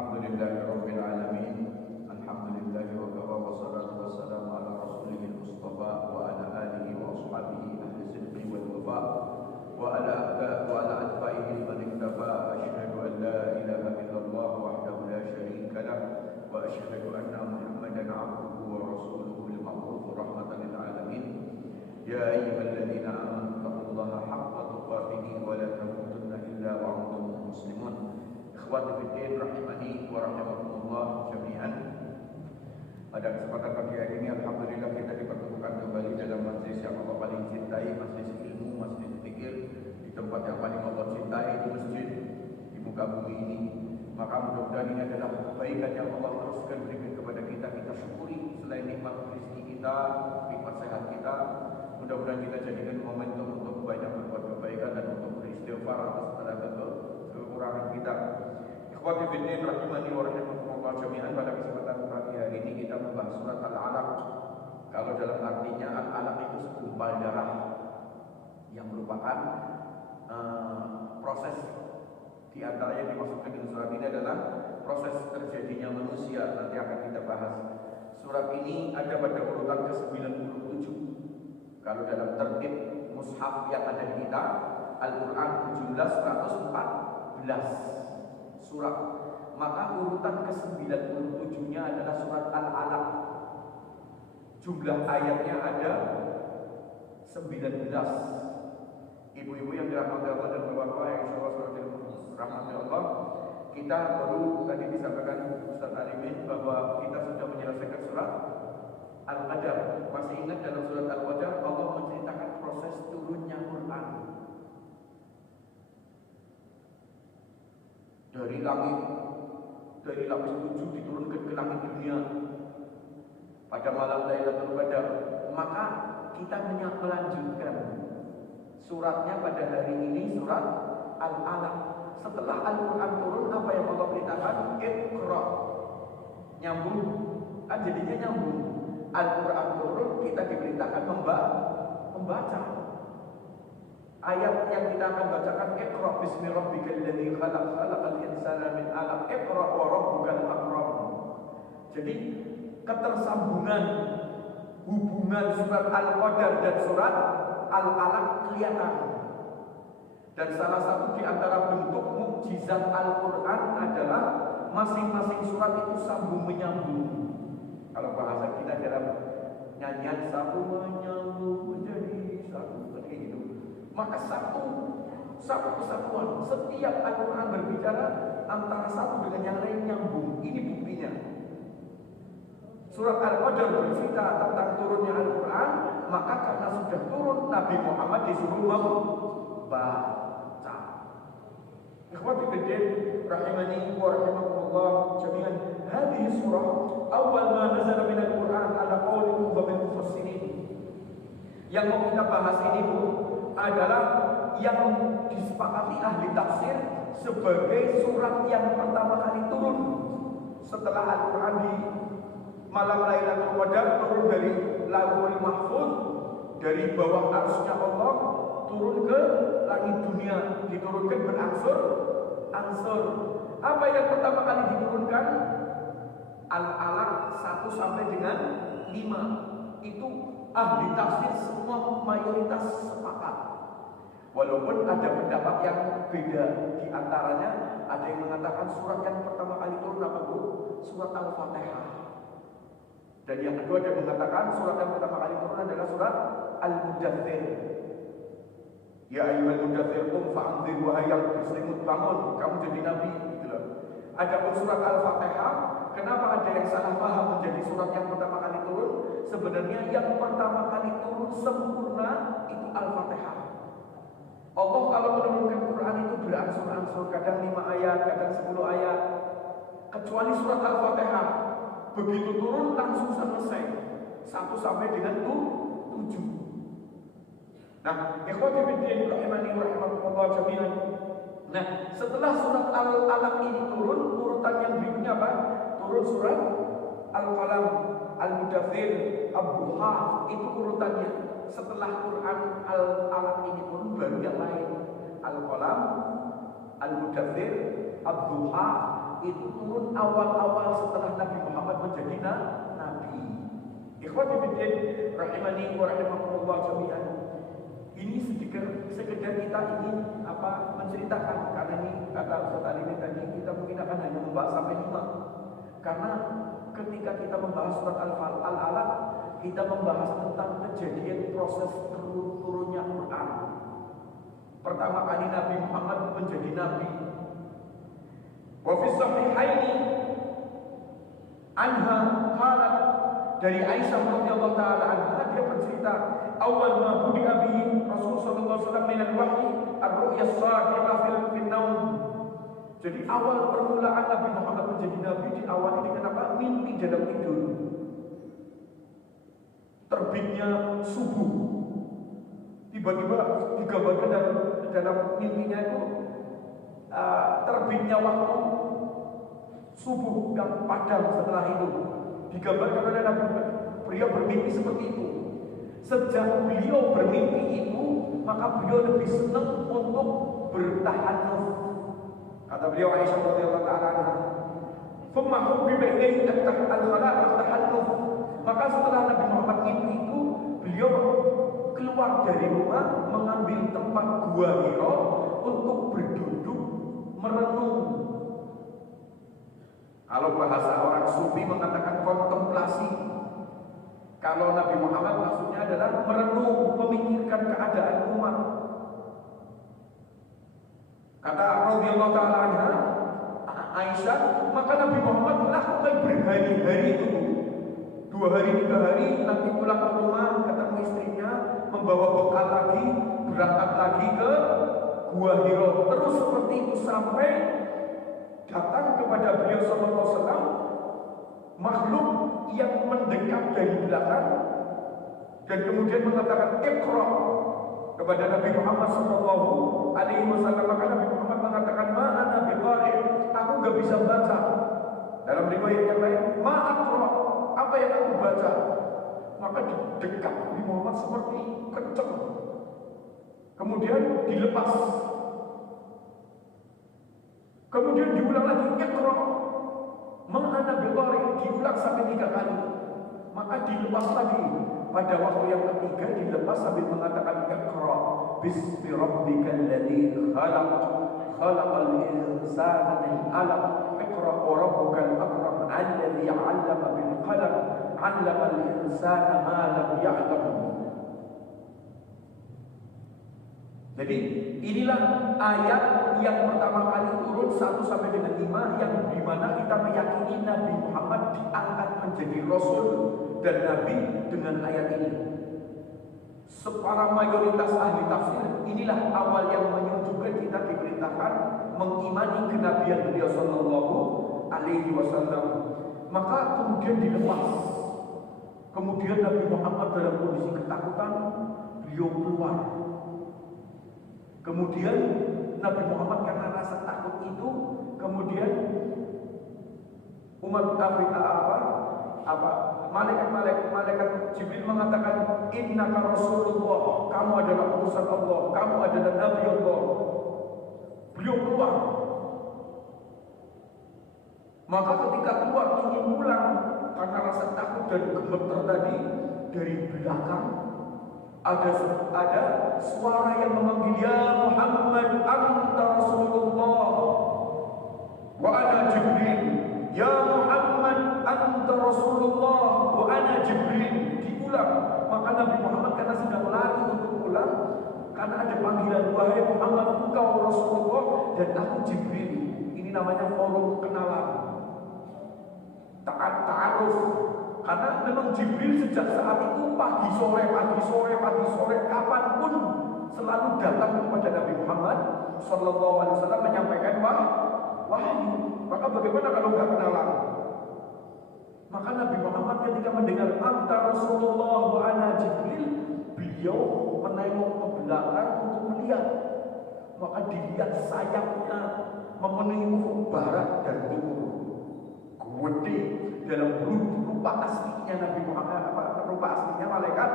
Alhamdulillahirabbil alamin. Alhamdulillahi wa kafa wa salatu wassalamu ala rasulihil mustafa wa ala alihi wa ashabihi ahli sidqi wal wafa wa ala atba'ihi man iktafa. Asyhadu an la ilaha illallah wahdahu la syarika lah wa asyhadu anna Muhammadan abduhu wa rasuluhu al-mab'uts rahmatan lil alamin. Ya ayyuhalladzina amanu taqullaha haqqa tuqatih wa la tamutunna illa wa antum muslimun. Ikhwati fiddin rahimani wa rahimakumullah jami'an. Pada kesempatan pagi hari ini alhamdulillah kita dipertemukan kembali dalam majlis yang Allah paling cintai, majlis ilmu, majlis zikir, di tempat yang paling Allah cintai, di masjid di muka bumi ini. Maka mudah-mudahan ini adalah kebaikan yang Allah teruskan berikan kepada kita. Kita syukuri selain nikmat rezeki kita, nikmat sehat kita. Mudah-mudahan kita jadikan momentum untuk banyak berbuat kebaikan dan untuk beristighfar atas segala kekurangan kita. Ikhwati fiddin rahimani wa rahimakumullah jami'an. Pada kesempatan pagi hari ini kita membahas surat Al-Alaq. Kalau dalam artinya Al-Alaq itu segumpal darah yang merupakan proses di antaranya dimaksudkan di surat ini adalah proses terjadinya manusia. Nanti akan kita bahas. Surat ini ada pada urutan ke-97. Kalau dalam tertib mushaf yang ada di kita, Al-Quran berjumlah 114 surat. Maka urutan ke-97-nya adalah surat Al-Alaq. Jumlah ayatnya ada 19. Ibu-ibu yang dirahmati Allah dan bapak-bapak yang insyaallah surat rahmati Allah, kita baru tadi disampaikan Ustaz Alimin bahwa kita sudah menyelesaikan surat Al-Qadar. Masih ingat dalam surat Al-Qadar Allah menceritakan proses turunnya Quran dari langit, dari lapis 7 diturunkan ke langit dunia pada malam Lailatul Qadar. Maka kita melanjutkan suratnya pada hari ini, surat Al-Alaq. Setelah Al-Quran turun, apa yang Allah beritakan? Iqra. Nyambung, kan jadinya nyambung. Al-Quran turun, kita diberitakan membaca. Ayat yang kita akan bacakan, Iqra bismi rabbikal ladzi khalaq, khalaqal insana min 'alaq, Iqra wa rabbukal akram. Jadi ketersambungan hubungan surat Al-Qadar dan surat Al-Alaq kelihatan. Dan salah satu di antara bentuk mukjizat Al-Quran adalah masing-masing surat itu sambung menyambung. Kalau bahasa kita dalam nyanyian satu menyambung menjadi satu, kayak gitu. Maka satu kesatuan. Setiap Al-Quran berbicara antara satu dengan yang lain nyambung. Ini buktinya. Surat Al-Qadar bercerita tentang turunnya Al-Quran. Maka karena sudah turun, Nabi Muhammad disuruh membaca. Ikhwati fiddin rahimani wa rahimakumullah jami'an. Hadhihi surah awal ma nazala min al-Quran ala qawli mufassir mufassirin. Yang mau kita bahas ini Bu adalah yang disepakati ahli tafsir sebagai surat yang pertama kali turun setelah Al-Quran di malam Lailatul Qadar, turun dari Lauhul Mahfuz, dari bawah arsy-Nya Allah turun ke langit dunia, diturunkan berangsur-angsur. Apa yang pertama kali diturunkan? Al-Alaq 1 sampai dengan 5. Itu ahli tafsir semua mayoritas sepakat. Walaupun ada pendapat yang beda. Di antaranya ada yang mengatakan surat yang pertama kali turun apa Bu? Surat Al-Fatihah. Dan yang kedua ada yang mengatakan surat yang pertama kali turun adalah surat Al-Mudaththir. Ya ayyuhal mudaththir qum fa'anzir, wahai yang berselimut bangun, kamu jadi nabi, gitulah. Adapun surat Al-Fatihah, kenapa ada yang salah paham menjadi surat yang pertama kali turun? Sebenarnya yang pertama kali turun sempurna itu Al-Fatihah. Allah kalau menurunkan Quran itu berangsur-angsur, kadang 5 ayat, kadang 10 ayat. Kecuali surat Al-Fatihah, begitu turun langsung selesai 1 sampai dengan 7. Nah, ikhwati fiddin rahimani wa rahimakumullah jami'an. Nah, setelah surat Al-Alaq ini turun, urutan yang berikutnya apa? Turun surat Al-Qalam, Al-Mudaththir, Ad-Duha, itu urutannya. Setelah Quran Al-Alaq ini turun, baru yang lain. Al-Qalam, Al-Mudaththir, Ad-Duha, itu turun awal-awal setelah Nabi Muhammad menjadi nabi. Ikhwati fiddin rahimani wa rahimakumullah jami'an. Ini sekedar kita ingin menceritakan, karena ini kata Ustaz Ali ini tadi kita mungkin akan hanya membahas sampai 5. Karena ketika kita membahas surat Al-Alaq, kita membahas tentang kejadian proses turunnya Quran. Pertama kali Nabi Muhammad menjadi nabi. Wa fi sahihaini anha qalat, dari Aisyah radhiyallahu taala anha, dia bercerita, awal ma budi'a bihi Rasul sallallahu alaihi wasallam min al-wahyi ar-ru'ya as-sadiqah fil naum. Jadi awal permulaan Nabi Muhammad menjadi nabi diawali dengan apa? Mimpi dalam tidur. Terbitnya subuh, tiba-tiba digambarkan dalam mimpinya itu terbitnya waktu subuh yang padam setelah itu. Digambarkan oleh Nabi Muhammad, beliau bermimpi seperti itu. Sejak beliau bermimpi itu, maka beliau lebih senang untuk bertahanuf. Kata beliau Aisyah radhiyallahu ta'ala anha, "Thumma hubbiba ilayhi al-khala' wat-tahannuf." Maka setelah Nabi Muhammad mimpi itu, beliau keluar dari rumah, mengambil tempat gua Hira untuk berduduk merenung. Kalau bahasa orang sufi mengatakan kontemplasi. Kalau Nabi Muhammad maksudnya adalah merenung, memikirkan keadaan umat. Kata radhiyallahu ta'ala anha, Aisyah, maka Nabi Muhammad melakukan berhari-hari itu. 2 hari 3 hari, nanti pulang ke rumah, ketemu istrinya, membawa bekal lagi, berangkat lagi ke Gua Hira. Terus seperti itu sampai datang kepada beliau sallallahu alaihi wasallam makhluk yang mendekat dari belakang dan kemudian mengatakan Iqra kepada Nabi Muhammad sallallahu alaihi wasallam. Maka Nabi Muhammad mengatakan, ma ana biqari, aku enggak bisa baca. Dalam riwayat yang lain, ma aqra, apa yang aku baca? Maka dekat Nabi Muhammad seperti kencang. Kemudian dilepas. Kemudian diulang lagi, Iqra, ma ana biqari, diulang sampai 3 kali. Maka dilepas lagi. Pada waktu yang ketiga dilepas sambil mengatakan Iqra bismi rabbikal ladzi khalaq khalaqal insana min 'alaq Iqra wa rabbukal akram alladzi 'allama bil qalam 'allamal insana ma lam ya'lam. Jadi inilah ayat yang pertama kali turun 1 sampai dengan 5, yang dimana kita meyakini Nabi Muhammad diangkat menjadi Rasul dan Nabi dengan ayat ini. Separa mayoritas ahli tafsir, inilah awal yang menunjukkan kita diperintahkan mengimani kenabian beliau sallallahu alaihi wasallam. Maka kemudian dilepas. Kemudian Nabi Muhammad dalam kondisi ketakutan, beliau keluar. Kemudian Nabi Muhammad karena rasa takut itu, kemudian umat Afrika malaikat Jibril mengatakan, innaka Rasulullah, kamu adalah utusan Allah, kamu adalah Nabi Allah. Beliau keluar. Maka ketika keluar ingin pulang karena rasa takut dan gemeter tadi, dari belakang ada suara yang memanggil, ya Muhammad anta Rasulullah wa ana Jibril. Ya Muhammad anta Rasulullah wa ana Jibril. Diulang. Maka Nabi Muhammad karena sedang lari untuk pulang, karena ada panggilan, wahai Muhammad engkau Rasulullah dan aku Jibril. Ini namanya forum kenalan, ta'aruf. Karena memang Jibril sejak saat itu pagi sore kapanpun selalu datang kepada Nabi Muhammad sallallahu alaihi wasallam menyampaikan wahyu. Maka bagaimana kalau enggak kenalan? Maka Nabi Muhammad ketika mendengar anta Rasulullah wa ana Jibril, beliau menengok ke belakang untuk melihat. Maka dilihat sayapnya memenuhi ufuk barat dan timur. Gede dalam rupa aslinya Nabi Muhammad, rupa aslinya malaikat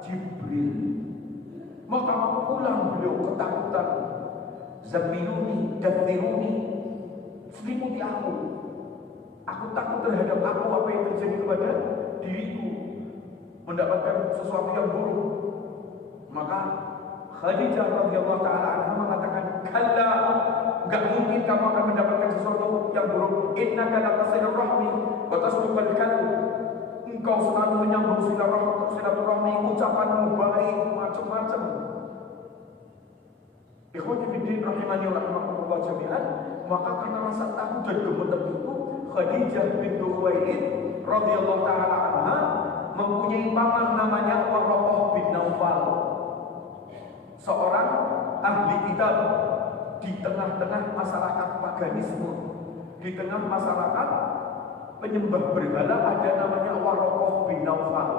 Jibril. Maka pulang beliau ketakutan. Zamiluni, dathiruni, selimuti aku. Aku takut terhadap apa yang terjadi kepada diriku, mendapatkan sesuatu yang buruk. Maka Khadijah radhiyallahu taala anha mengatakan, "Kalla, enggak mungkin kamu akan mendapatkan sesuatu yang buruk. Innaka latasilur rahmi wa tasduqul kalim." Engkau selalu menyambung silaturahmi, ucapanmu baik, macam-macam. Ikhwati fiddin rahimani wa rahimakumullah jami'an. Maka karena rasa takut dan gemetar itu, Khadijah bintu Khuwailid radhiyallahu taala anha mempunyai paman namanya Waraqah bin Naufal, seorang ahli kitab di tengah-tengah masyarakat paganisme, di tengah masyarakat penyembah berhala ada namanya Waraqah bin Naufal.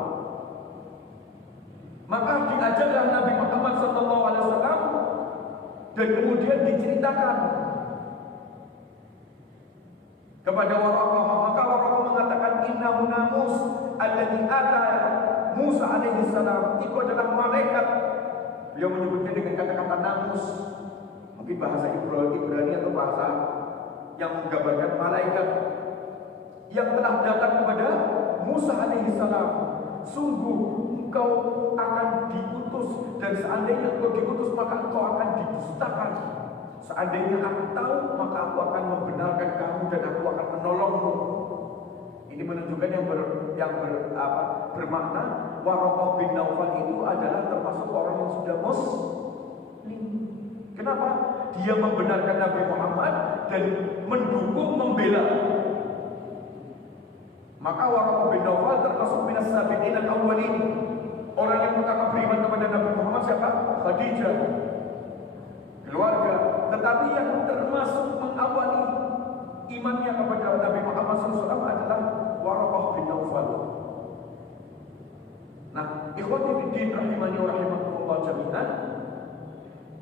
Maka diajarlah Nabi Muhammad SAW dan kemudian diceritakan kepada Waraqah. Maka Waraqah mengatakan, innahu namus alladhi ata Musa alaihi salam. Itu adalah malaikat. Beliau menyebutnya dengan kata-kata namus. Mungkin bahasa Ibrani atau bahasa yang menggambarkan malaikat yang telah datang kepada Musa alaihi salam. Sungguh engkau akan diutus, dan seandainya engkau diutus maka engkau akan didustakan. Seandainya aku tahu maka aku akan membenarkan kamu dan aku akan menolongmu. Ini menunjukkan bermakna Waraqah bin Naufal itu adalah termasuk orang yang sudah muslim. Kenapa? Dia membenarkan Nabi Muhammad dan mendukung, membela. Maka Waraqah bin Naufal termasuk minas sabiqin al-awwalin. Orang yang pertama beriman kepada Nabi Muhammad siapa? Khadijah, keluarga. Tetapi yang termasuk mengawali imannya kepada Nabi Muhammad SAW adalah Waraqah bin Naufal. Nah, ikhwati fiddin rahimani wa rahimakumullah jami'an.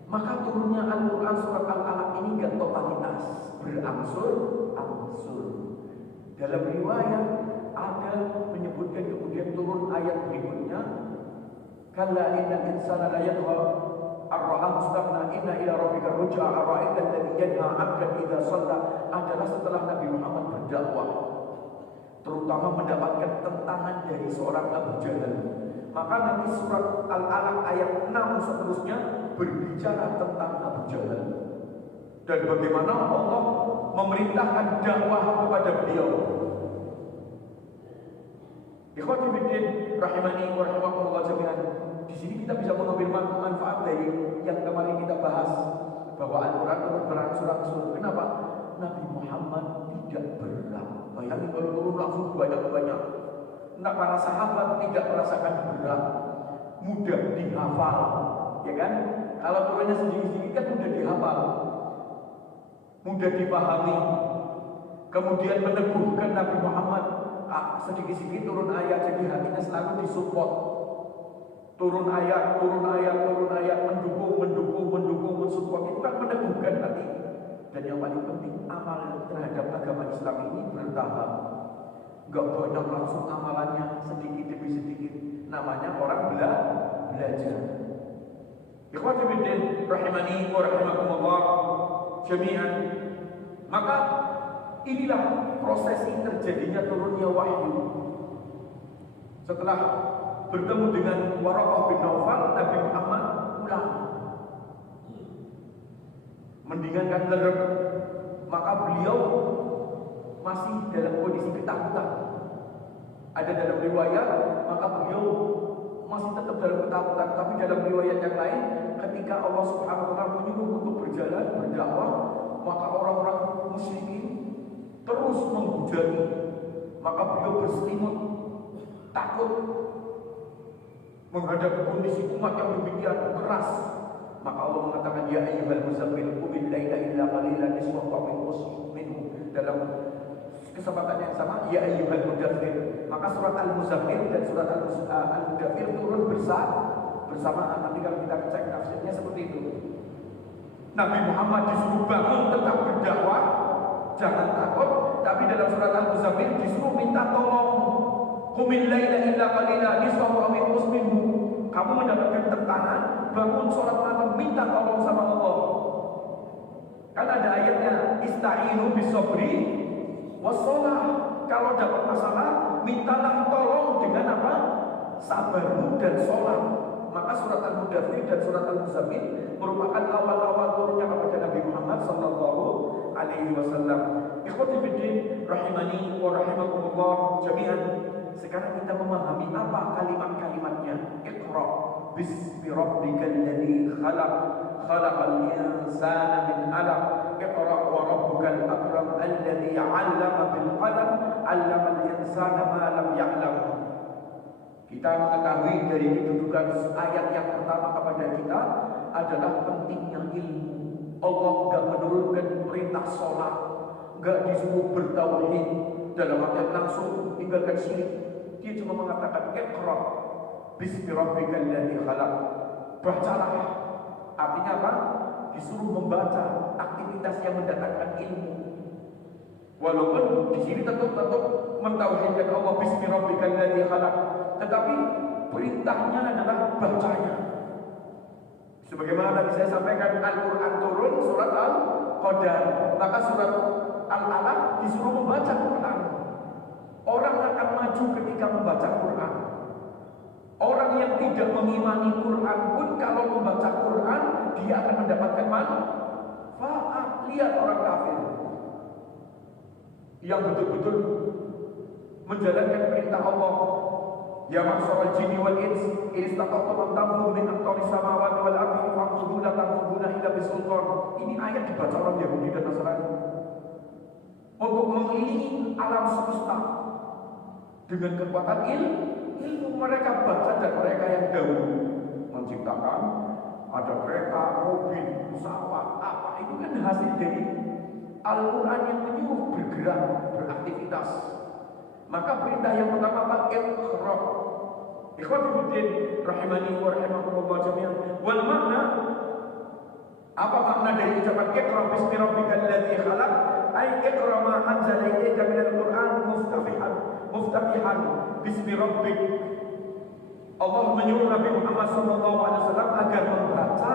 Maka turunnya Al-Quran surat Al-Alaq ini enggak totalitas, berangsur-angsur. Dalam riwayat ada menyebutkan kemudian turun ayat berikutnya, kalla innal insana la yatgha ar-ra'a istaghna inna ila rabbika ruj'a ar-ra'ita alladhi yanha 'abdan idza shalla. Adalah setelah Nabi Muhammad berdakwah, terutama mendapatkan tentangan dari seorang Abu Jahal. Maka nanti surat Al-Alaq ayat 6 seterusnya berbicara tentang Abu Jahal dan bagaimana Allah memerintahkan dakwah kepada beliau. Ikhwati fiddin rahimani wa rahimakumullah jami'an. Di sini kita bisa mengambil manfaat dari yang kemarin kita bahas, bahwa Al-Quran turun berangsur-angsur. Kenapa? Nabi Muhammad tidak berat. Bayangin kalau turun langsung banyak-banyak. Nah, para sahabat tidak merasakan berat, mudah dihafal, ya kan? Kalau turunnya sedikit-sedikit kan mudah dihafal, mudah dipahami. Kemudian meneguhkan Nabi Muhammad, sedikit-sedikit turun ayat, jadi hatinya selalu disupport. Turun ayat, mendukung, mensupport. Itu kan meneguhkan hati. Dan yang paling penting, amal terhadap agama Islam ini bertahap. Gak banyak langsung amalannya, sedikit demi sedikit. Namanya orang belajar. Ikhwati fiddin rahimani wa rahimakumullah jami'an. Maka inilah prosesi terjadinya turunnya wahyu. Setelah bertemu dengan Waraqah bin Naufal, Nabi Muhammad pulang, mendingankan lerep. Maka beliau masih dalam kondisi ketakutan. Ada dalam riwayat, maka beliau masih tetap dalam ketakutan. Tapi dalam riwayat yang lain, ketika Allah Subhanahu wa taala menyuruh untuk berjalan, berdakwah, maka orang-orang musyrikin terus menghujani. Maka beliau berselimut, takut menghadapi kondisi umat yang demikian keras. Maka Allah mengatakan, ya ayyuhal muzammil qumil laila illa qalilan nisfahu aw inqus minhu. Dalam kesempatan yang sama, ya ayyuhal mudaththir. Maka surat Al-Muzammil dan surat Al-Mudaththir turun bersamaan. Nanti kalau kita cek tafsirnya seperti itu. Nabi Muhammad disuruh bangun tetap berdakwah, jangan takut. Tapi dalam surat Al-Muzammil disuruh minta tolong. Qumil laila illa qalilan nisfahu aw inqus minhu. Kamu mendapatkan tentangan, bangun sholat malam, minta tolong sama Allah. Kan ada ayatnya, ista'inu bisabri wassalah. Kalau dapat masalah, mintalah tolong dengan apa? Sabarmu dan sholat. Maka surat Al-Mudaththir dan surat Al-Muzammil merupakan awal-awal turunnya kepada Nabi Muhammad sallallahu alaihi wasallam. Ikhwati fiddin rahimani wa rahimakumullah jami'an. Sekarang kita memahami apa kalimat-kalimatnya. Iqra bismi rabbikal ladzi khalaq, khalaqal insana min 'alaq. Iqra wa rabbukal akram alladzi 'allama bil qalam, 'allamal insana ma lam ya'lam. Kita mengetahui dari kedudukan ayat yang pertama kepada kita adalah pentingnya ilmu. Allah enggak menurunkan perintah sholat, enggak disuruh bertauhid dalam artian langsung tinggalkan syirik. Dia cuma mengatakan Iqra bismi rabbikal ladzi khalaq. Bacalah. Artinya apa? Disuruh membaca aktivitas yang mendatangkan ilmu. Walaupun di sini tetap mentauhidkan Allah bismi rabbikal ladzi khalaq, tetapi perintahnya adalah bacanya. Sebagaimana tadi saya sampaikan, Al-Quran turun surat Al-Qadar, maka surat Al-Alaq disuruh membaca Quran. Orang akan maju ketika membaca Quran. Orang yang tidak mengimani Quran pun kalau membaca Quran dia akan mendapatkan manfaat. Lihat orang kafir yang betul-betul menjalankan perintah Allah. Ya ma'syaral jinni wal ins, in istata'tum an tanfudhu min aqtaris samawati wal ardi fanfudhu la tanfudhuna illa bisultan. Ini ayat dibaca orang Yahudi dan Nasrani untuk mengelilingi alam semesta dengan kekuatan ilmu. Mereka baca dan mereka yang dahulu menciptakan ada kereta, mobil, pesawat, apa itu kan hasil dari Al-Quran yang menyuruh bergerak, beraktivitas. Maka perintah yang pertama apa? Iqra. Ikhwati fiddin rahimani wa rahimakumullah jami'an. Wal makna, apa makna dari ucapan Iqra bismi rabbikal ladzi khalaq? Ay iqra ma anzala ilayka minal Qur'an muftahihan bismi rabbik. Allah menyuruh Nabi Muhammad sallallahu alaihi wasallam agar membaca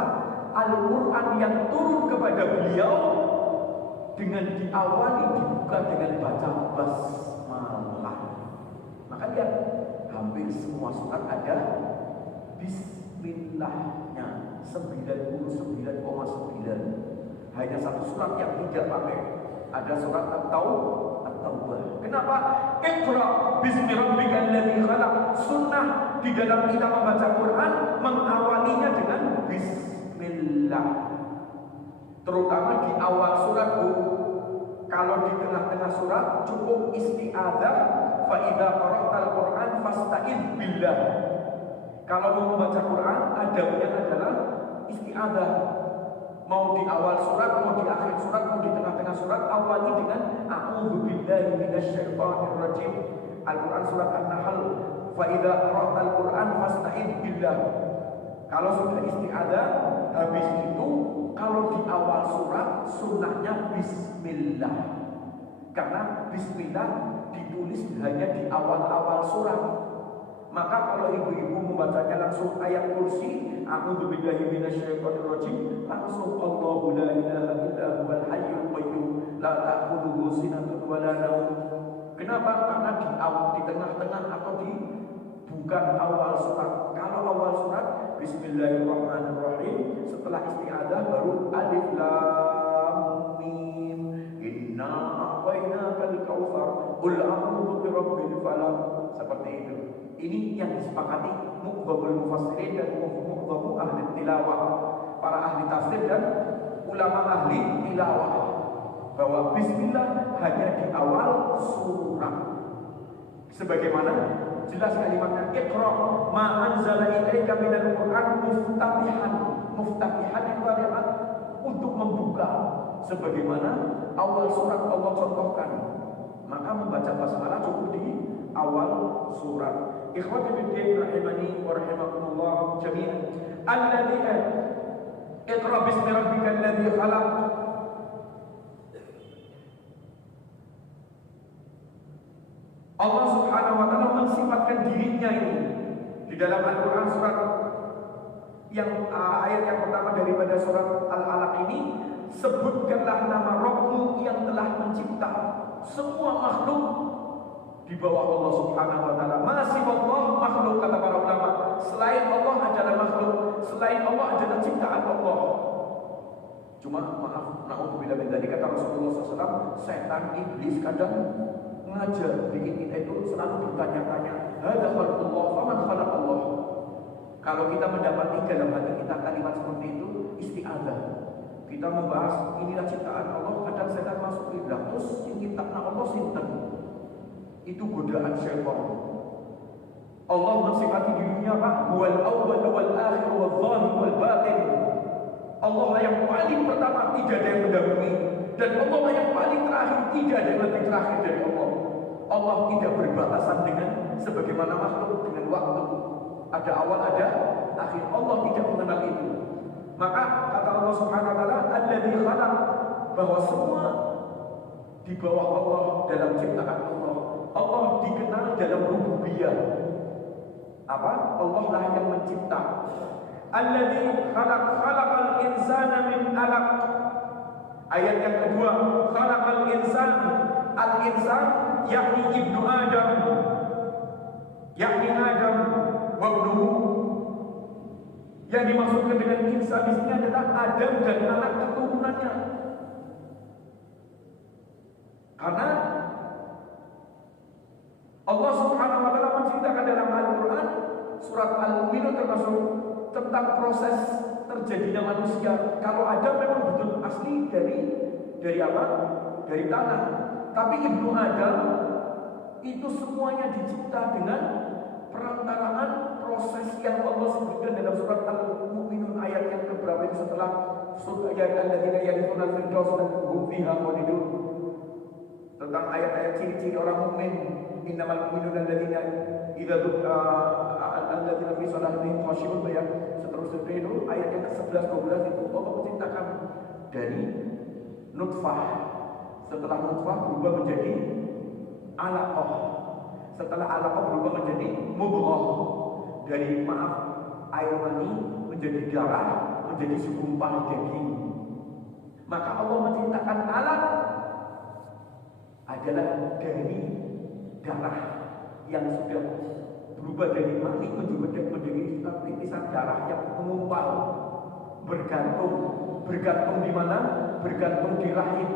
Al-Quran yang turun kepada beliau dengan diawali dibuka dengan baca basmalah. Maka lihat, hampir semua surat ada bismillahnya, 99,9. Hanya satu surat yang tidak pakai, ada surat At-Taubah. Kenapa? Iqra bismi rabbikal ladzi khalaq. Sunnah di dalam kita membaca Quran mengawalinya dengan bismillah. Terutama di awal surat, Bu. Kalau di tengah-tengah surat cukup isti'adzah, fa idza qara'tal Qur'an fasta'idz billah. Kalau mau membaca Quran, adabnya adalah isti'adzah. Mau di awal surat, mau di akhir surat, mau di tengah-tengah surat, awali dengan a'udzu billahi minasyaitonir rajim. Al-Quran surat An-Nahl, fa idza qara'tal Qur'an fasta'idz billah. Kalau sudah isti'adzah, habis itu kalau di awal surat sunnahnya bismillah. Karena bismillah ditulis hanya di awal-awal surat. Maka kalau ibu-ibu membacanya langsung ayat kursi, a'udzu billahi minasyaitonir rajim, langsung Allahu la ilaha illa huwal hayyul qayyum la ta'khudhuhu sinatun wa la naum. Kenapa? Karena di tengah-tengah atau di bukan awal surat. Kalau awal surat bismillahirrahmanirrahim, setelah isti'adzah baru alif lam mim, inna a'tainakal kautsar qul a'udzu birabbil falaq. Seperti itu. Ini yang disepakati muqdhamul mufassirin dan muqdhamu ahli tilawah, para ahli tafsir dan ulama ahli tilawah, bahwa bismillah hanya di awal surat. Sebagaimana jelas kalimatnya Iqra ma anzala ilaika minal Qur'an muftahihan. Muftahihan itu adalah untuk membuka, sebagaimana awal surat Allah contohkan. Maka membaca basmalah cukup di awal surat. Ikhwati fiddin rahimani wa rahimakumullah jami'an. Alladzi Iqra bismi rabbikal ladzi khalaq. Allah Subhanahu wa taala mensifatkan dirinya ini di dalam Al-Qur'an surat yang ayat yang pertama daripada surat Al-Alaq ini, sebutkanlah nama Rabbmu yang telah mencipta semua makhluk di bawah Allah Subhanahu wa taala. Masih Allah makhluk, kata para ulama. Selain Allah adalah makhluk, selain Allah adalah ciptaan Allah. Cuma maaf, naudzubillah min dzalik, kata Rasulullah SAW, setan iblis kadang ngajar bikin kita itu selalu bertanya-tanya, hadza khalqullah faman khalaqallah. Kalau kita mendapati dalam hati kita kalimat seperti itu, isti'adzah. Kita membahas inilah ciptaan Allah, kadang setan masuk ke dalam, terus sing ciptaan Allah sinten. Itu godaan syaitan. Allah mensifati dirinya apa? Huwal awwal wal akhir wal zahir wal batin. Allah lah yang paling pertama, tidak ada yang mendahului, dan Allah lah yang paling terakhir, tidak ada yang lebih terakhir dari Allah. Allah tidak berbatasan dengan sebagaimana makhluk dengan waktu. Ada awal, ada akhir. Allah tidak mengenal itu. Maka kata Allah Subhanahu wa taala, alladzi khalaq, bahwa semua di bawah Allah dalam ciptaan Allah. Allah dikenal dalam rububiyah. Apa? Allah lah yang mencipta. Alladzi khalaqal insana min 'alaq. Ayat yang kedua, khalaqal insan, al-insan yakni ibnu Adam. Yakni Adam wa ibnuhu. Yang dimaksudkan dengan insan di sini adalah Adam dan anak keturunannya. Karena Allah Subhanahu wa taala menceritakan dalam Al-Qur'an surat Al-Mu'minun termasuk tentang proses terjadinya manusia. Kalau Adam memang betul asli dari apa? Dari tanah. Tapi ibnu Adam itu semuanya dicipta dengan perantaraan proses yang Allah sebutkan dalam surat Al-Mu'minun ayat yang keberapa itu setelah surah ayat alladzina yarithuna al-firdaus hum fiha khalidun. Tentang ayat-ayat ciri-ciri orang mukmin. Innamal mu'minuna alladzina idza alladzina fi salatihim khashi'un, ya. Seterusnya itu ayat yang ke-11 12 itu Allah menciptakan dari nutfah. Setelah nutfah berubah menjadi alaqah. Setelah alaqah berubah menjadi mudghah. Dari air mani menjadi darah, menjadi segumpal daging. Maka Allah menciptakan alaq adalah dari darah yang sudah berubah dari mani menjadi titisan darah yang mengumpal, bergantung di mana? Bergantung di rahim.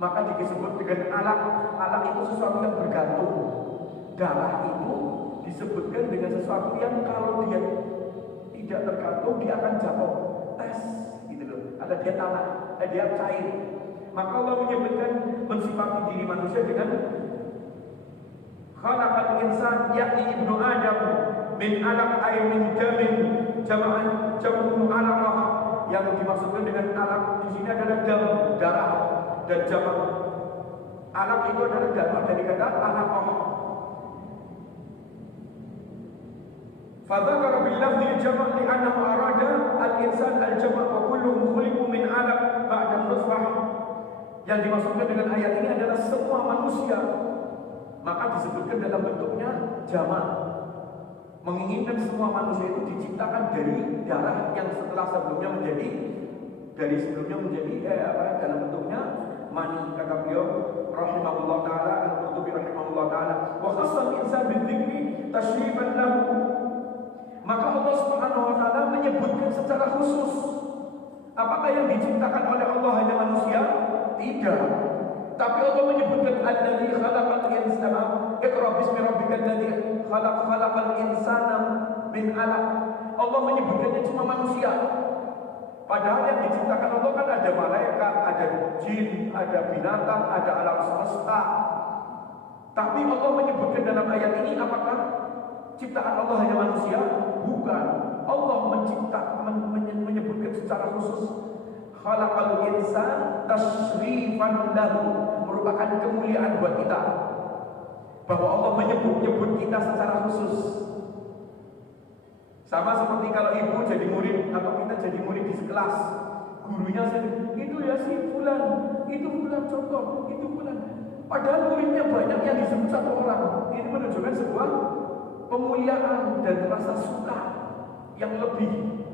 Maka disebut dengan alaq. Alaq itu sesuatu yang bergantung. Darah itu disebutkan dengan sesuatu yang kalau dia tidak tergantung dia akan jatuh, tes gitu loh. Ada dia tanah, dia cair. Maka Allah menyebutkan mensifati diri manusia dengan khalaqal insan yakni ibnu Adam min alaq ay min damin jama'an jamu alaqah. Yang dimaksudkan dengan alaq di sini adalah dam, darah, dan jamak alaq itu adalah jamak dari kata alaqah. Fadzakara bil lafzi jamak li'annahu arada al-insan al-jamak wa kulluhum khuliqu min alaq ba'da nutfah. Yang dimaksudkan dengan ayat ini adalah semua manusia. Maka disebutkan dalam bentuknya jamak, menginginkan semua manusia itu diciptakan dari darah yang sebelumnya menjadi dalam bentuknya mani. Kata beliau rahimahullah taala, al-Qurtubi rahimahullah taala, wa khassal insan bidzikri tashrifan lahu. Maka Allah Subhanahu wa taala menyebutkan secara khusus. Apakah yang diciptakan oleh Allah hanya manusia? Tidak. Tapi Allah menyebutkan alladzi khalaqal insana, iqra bismi rabbikal ladzi khalaqal insana min 'alaq. Allah menyebutkannya cuma manusia. Padahal yang diciptakan Allah kan ada malaikat, ada jin, ada binatang, ada alam semesta. Tapi Allah menyebutkan dalam ayat ini apakah ciptaan Allah hanya manusia? Bukan. Allah menyebutkan secara khusus khalaqal insan tashrifan lahu, merupakan kemuliaan buat kita. Bahwa Allah menyebut kita secara khusus. Sama seperti kalau ibu jadi murid atau kita jadi murid di sekelas, gurunya itu ya si fulan, itu fulan contoh, itu fulan. Padahal muridnya banyak yang disebut satu orang. Ini menunjukkan sebuah pemuliaan dan rasa suka yang lebih.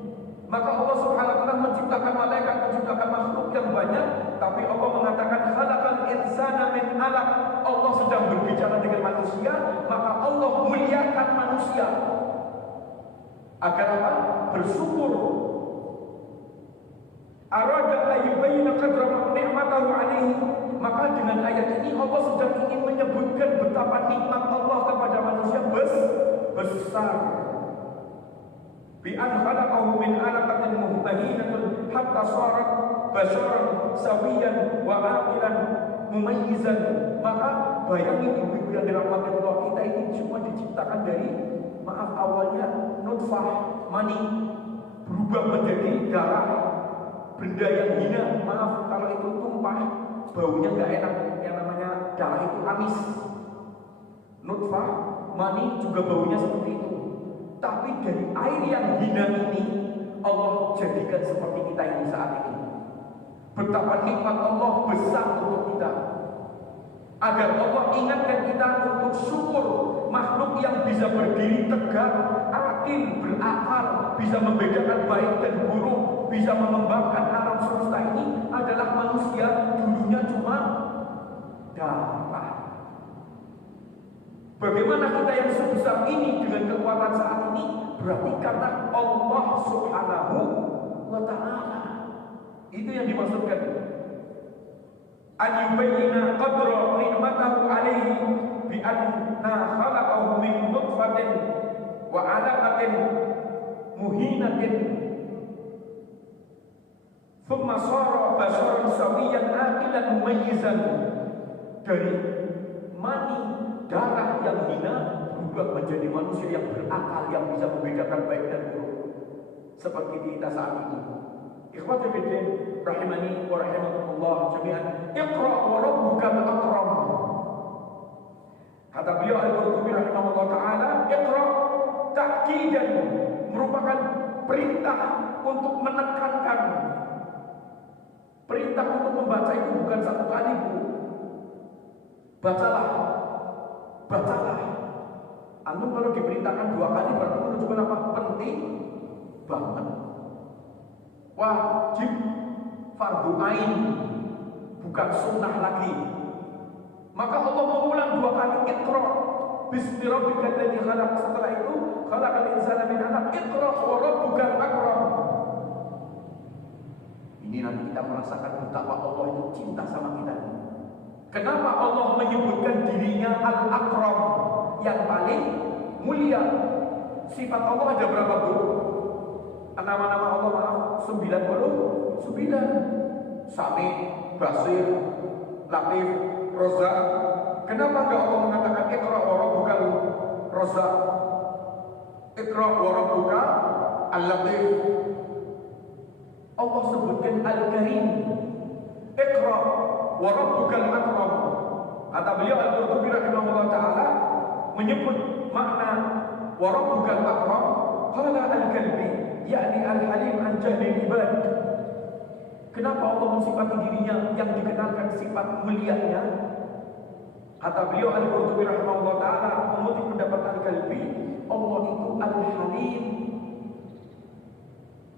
Maka Allah Subhanahu wa taala menciptakan malaikat, menciptakan makhluk yang banyak, tapi Allah mengatakan khalaqal insana min 'alaq. Allah sedang berbicara dengan manusia, maka Allah muliakan manusia. Agar apa? Bersyukur. Arada ayyubayyana qadra ni'matahu 'alaihi. Maka dengan ayat ini Allah sedang ingin menyebutkan betapa nikmat Allah kepada manusia besar. Bi an khalaqahu min 'alaqatin muhtahinatun hatta sarat basharan sawiyan wa aqilan mumayyizan. Maka bayangin ibu-ibu yang dirahmati Allah, kita ini cuma diciptakan dari awalnya nutfah, mani, berubah menjadi darah, benda yang hina. Kalau itu tumpah, baunya nggak enak, yang namanya darah itu amis. Nutfah, mani juga baunya seperti itu. Tapi dari air yang hina ini Allah jadikan seperti kita ini saat ini. Betapa nikmat Allah besar untuk kita. Agar Allah ingatkan kita untuk syukur. Makhluk yang bisa berdiri tegak, akil, berakal, bisa membedakan baik dan buruk, bisa mengembangkan alam semesta ini adalah manusia. Dulunya cuma darah. Bagaimana kita yang sebesar ini dengan kekuatan saat ini? Berarti karena Allah Subhanahu wa ta'ala. Itu yang dimaksudkan. An yubayyina qadra ni'matahu 'alaihi bi anna khalaqahu min nutfatin wa 'alaqatin muhinatin thumma sara basharan sawiyan aqilan mumayyizan. Dari mani darah yang hina berubah menjadi manusia yang berakal, yang bisa membedakan baik dan buruk, seperti kita saat ini. Ikhwati fiddin rahimani wa rahimakumullah jami'an. Iqra wa rabbukal akram. Kata beliau Al-Qurtubi rahimahullah taala, iqra ta'kidan, merupakan perintah untuk menekankan. Perintah untuk membaca itu bukan satu kali, Bu. Bacalah. Antum kalau diperintahkan 2 kali berarti menunjukkan apa? Penting banget. Wajib, fardu ain, bukan sunnah lagi. Maka Allah mengulang 2 kali, iqra bismi rabbikal ladzi khalaq. Setelah itu khalaqal insana min 'alaq, iqra wa rabbukal akram. Ini nanti kita merasakan betapa Allah itu cinta sama kita. Kenapa Allah menyebutkan dirinya Al-Akram, yang paling mulia? Sifat Allah ada berapa, Bu? Nama-nama Allah, maaf, 99. Sami, Basir, Latif, Rozak. Kenapa enggak Allah mengatakan Iqra wa rabbukal Rozak, Iqra wa rabbuka Al-Latif? Allah sebutkan Al-Karim, Iqra wa rabbukal akram. Kata beliau Al-Qurtubi rahimahullah taala menyebut makna wa rabbukal akram, qala al-kalbi, yakni al-halim an jahlil ibad. Kenapa Allah mensifati dirinya yang dikenalkan sifat mulianya? Kata beliau Al-Qurtubi rahimahullah taala mengutip pendapat Al-Kalbi, Allah itu al-halim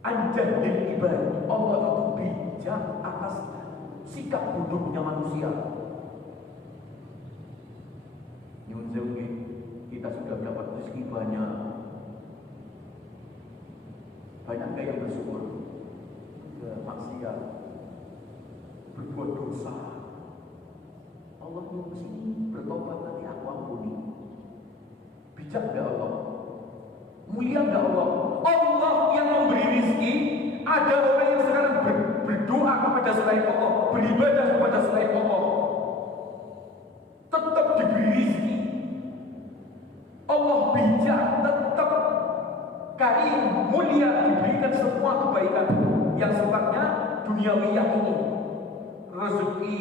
an jahlil ibad. Allah itu bijak atas sikap bodohnya manusia. Nyun sewu, kita sudah dapat rezeki banyak. Banyak gak yang bersyukur? Maksiat, berbuat dosa. Allah mau kesini bertobat, nanti aku ampuni. Bijak gak Allah? Mulia gak Allah? Allah yang memberi rezeki. Ada orang yang sekarang berdoa kepada selain Allah, beribadah kepada selain Allah, tetap diberi rezeki. Allah bijak, tetap karim, mulia, diberikan semua kebaikan yang sifatnya duniawiyah ini. Rezeki,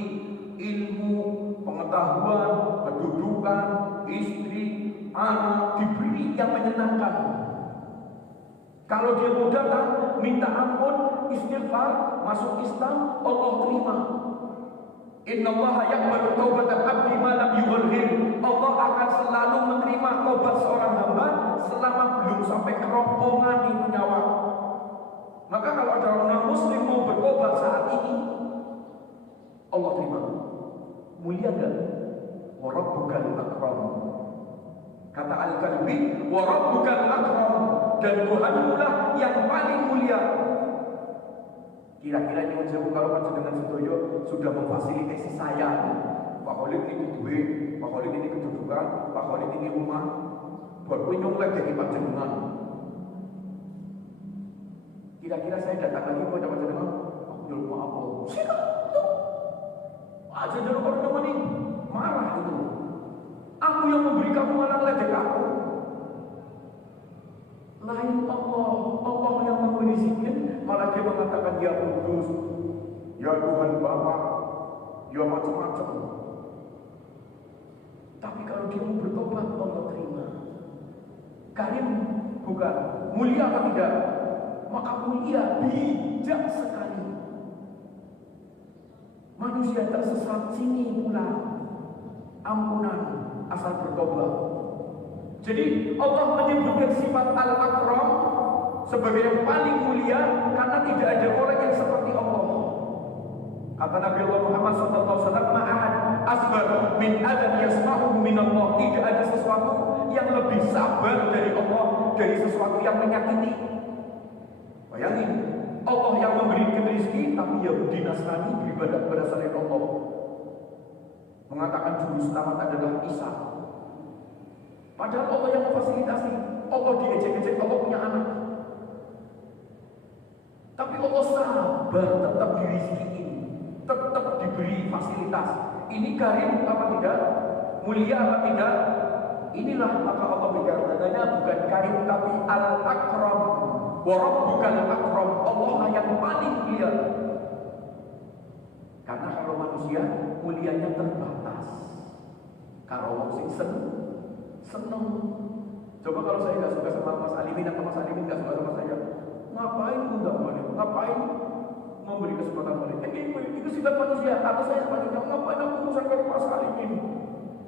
ilmu, pengetahuan, kedudukan, istri, anak, diberi yang menyenangkan. Kalau dia mau datang, minta ampun, istighfar, masuk Islam, Allah terima. Innallaha yaqbalu taubatal abdi ma lam yughargir. Allah akan selalu menerima taubat seorang hamba selama belum sampai kerongkongan itu nyawa. Maka kalau ada orang muslim mau bertobat saat ini, Allah terima. Mulia enggak? Wa rabbukal akram. Kata Al-Kalbi, wa rabbukal akram, dan Tuhanmu lah yang paling mulia. Kira-kira ini menjawab kalau panjenengan sedoyo sudah memfasilitasi saya. Pak Khalid ini duit, Pak Khalid ini kedudukan, Pak Khalid ini rumah, buat nyonglek dari panjenengan. Kira-kira saya datang lagi kepada panjenengan, aku jual rumah apa? Siapa? Aja jual orang ini marah itu. Aku yang memberi kamu malah ledek aku. Lain Allah, Allah yang memberi zikir, malah dia mengatakan ya kudus, ya Tuhan Bapa, ya macam-macam. Tapi kalau dia mau bertobat, Allah terima. Karim bukan, mulia apa tidak? Maka mulia, bijak sekali. Manusia tersesat sini pula ampunan asal bertobat. Jadi Allah menyebutkan sifat Al-Akram sebagai yang paling mulia karena tidak ada orang yang seperti Allah. Kata Nabi Allah Muhammad SAW, ma'ahad asbar min adam yasma'u min Allah. Tidak ada sesuatu yang lebih sabar dari Allah dari sesuatu yang menyakiti. Bayangin, Allah yang memberikan rezeki, tapi Yahudi Nasrani beribadah kepada selain Allah. Mengatakan juru selamat adalah Isa. Padahal Allah yang memfasilitasi. Allah diejek-ejek, Allah punya anak. Tapi Allah sabar, tetap dirizki, tetap diberi fasilitas. Ini karim apa tidak? Mulia apa tidak? Inilah maka Allah berkata, bukan karim tapi Al-Akram. Wa rabbukal akram, Allah lah yang paling mulia. Karena kalau manusia mulianya terbatas. Kalau orang sing seneng. Coba kalau saya nggak suka sama Mas Alimin atau Mas Alimin nggak suka sama saya, ngapain undang balik? Ngapain memberi kesempatan balik? Itu sifat manusia. Atau saya sebaliknya, ngapain aku urusan dengan Mas Alimin?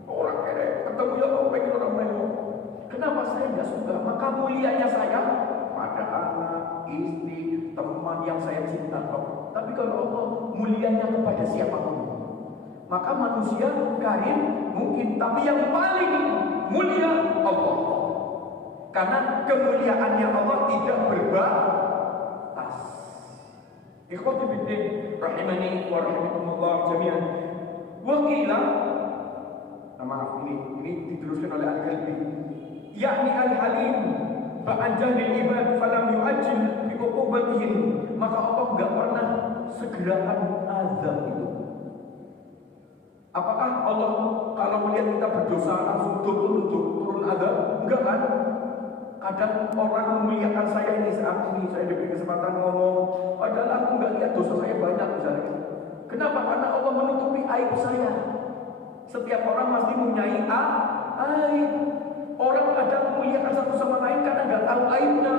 Orang kere, ketemu ya Allah pengen orang nengok. Kenapa saya nggak suka? Maka mulianya saya pada anak, istri, teman yang saya cinta. Tapi kalau Allah mulianya kepada siapapun, maka manusia karim mungkin, tapi yang paling mulia Allah. Karena kemuliaannya Allah tidak berbatas. Ikhwati fiddin rahimani wa rahimakumullah jami'an. Wa qila, maaf ini diteruskan oleh Al-Kalbi, yakni Al-Halim ba'an jahlil ibad falam yu'ajjil bi uqubatihim. Maka Allah enggak pernah segerakan azab itu. Apakah Allah kalau melihat kita berdosa langsung turun azab? Enggak kan? Kadang orang memuliakan saya ini saat ini, saya diberi kesempatan ngomong, padahal aku enggak lihat dosa saya banyak misalnya. Kenapa? Karena Allah menutupi aib saya. Setiap orang pasti mempunyai aib. Orang kadang memuliakan satu sama lain karena nggak tahu aibnya.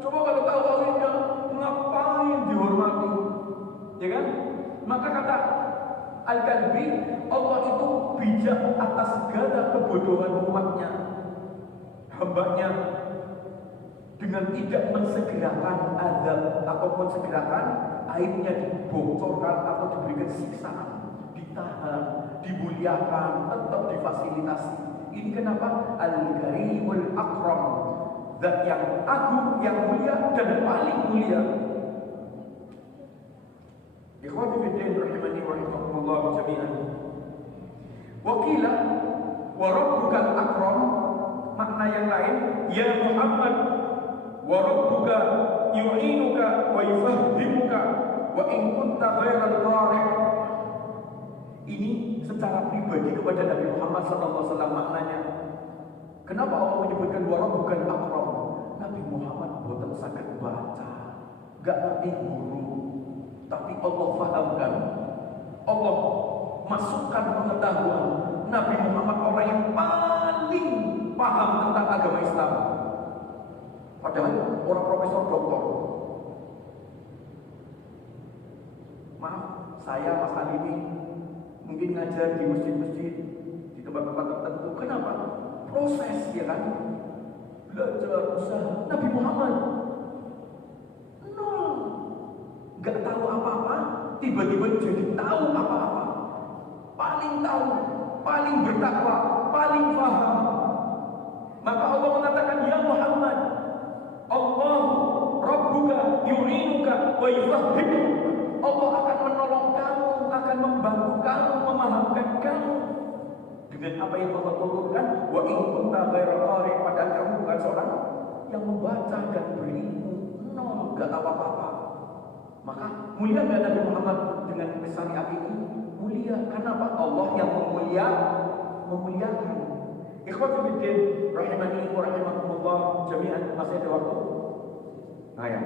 Coba kalau tahu aibnya, ngapain dihormati? Ya kan? Maka kata Al-Kalbi, Allah itu bijak atas segala kebodohan umatnya, hambanya, dengan tidak mensegerakan azab ataupun segerakan aibnya dibocorkan atau diberikan siksaan, ditahan, dimuliakan, tetap difasilitasi. Ini kenapa? Al-Karimul Akram, zat yang agung, yang mulia dan paling mulia. Ikhwati fiddin rahimani wa rahimakumullah jami'an. Wa qila wa rabbukal akram, makna yang lain, ya Muhammad wa rabbuka yu'inuka wa yufahhimuka wa in kunta ghairal qari'. Ini secara pribadi kepada Nabi Muhammad SAW maknanya. Kenapa Allah menyebutkan wa rabbukal akram? Nabi Muhammad boten saged baca, gak ngerti guru, tapi Allah fahamkan. Allah masukkan pengetahuan. Nabi Muhammad orang yang paling paham tentang agama Islam. Padahal orang profesor doktor. Maaf, saya Mas Alimin mungkin ngajar di masjid-masjid, di tempat-tempat tertentu. Kenapa? Proses, ya kan? Belajar, usaha. Nabi Muhammad nol. gak tahu apa-apa, tiba-tiba jadi tahu apa-apa. Paling tahu, paling bertakwa, paling paham. Maka Allah mengatakan, ya Muhammad, Allah Rabbuka yu'inuka wa yufahhimu. Allah akan menolong kamu, akan membantu kamu, memahamkan kamu dengan apa yang Allah turunkan. Wa in kunta ghaira qari, padahal kamu bukan seorang yang membaca dan berilmu, nol, gak tahu apa-apa. Maka mulia gak Nabi Muhammad dengan syariat ini? Mulia, karena apa? Allah yang memuliakan. Ikhwati fiddin rahimani wa rahimakumullah jami'an. Masih ada waktu? Nah ya,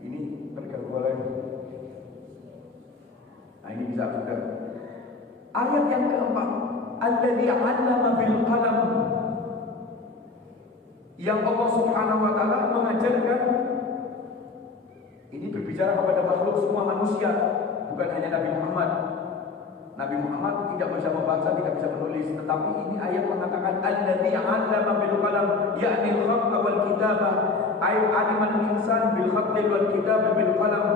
ini terganggu lagi. Nah ini bisa juga. Ayat yang keempat, alladzi 'allama bil qalam, yang Allah Subhanahu wa taala mengajarkan. Ini berbicara kepada makhluk semua manusia, bukan hanya Nabi Muhammad. Nabi Muhammad tidak bisa membaca, tidak bisa menulis, tetapi ini ayat mengatakan alladzi 'allama bil qalam, ya'ni al-khatta wal kitabah, ay 'alima al-insan bil khatti wal kitabah bil qalam.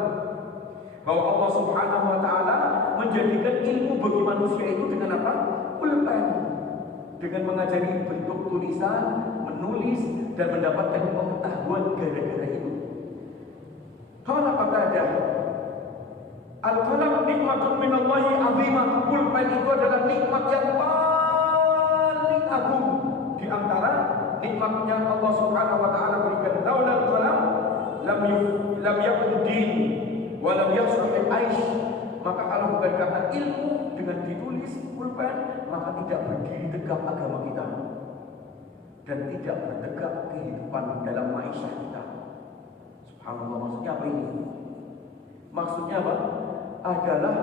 Bahwa Allah Subhanahu wa taala menjadikan ilmu bagi manusia itu dengan apa? Pulpen. Dengan mengajari bentuk tulisan, menulis dan mendapatkan pengetahuan gara-gara itu. Kalau kata ada al-qalam nikmatun minallahi azimah. Pulpen itu adalah nikmat yang paling agung di antara nikmatnya Allah Subhanahu wa taala berikan. Laulal qalam lam yakun din wa lam yasluh aish. Maka kalau bukan karena ilmu dengan ditulis pulpen, maka tidak berdiri tegak agama kita dan tidak bertegak kehidupan dalam maisha kita. Subhanallah, maksudnya apa ini? Maksudnya apa? Adalah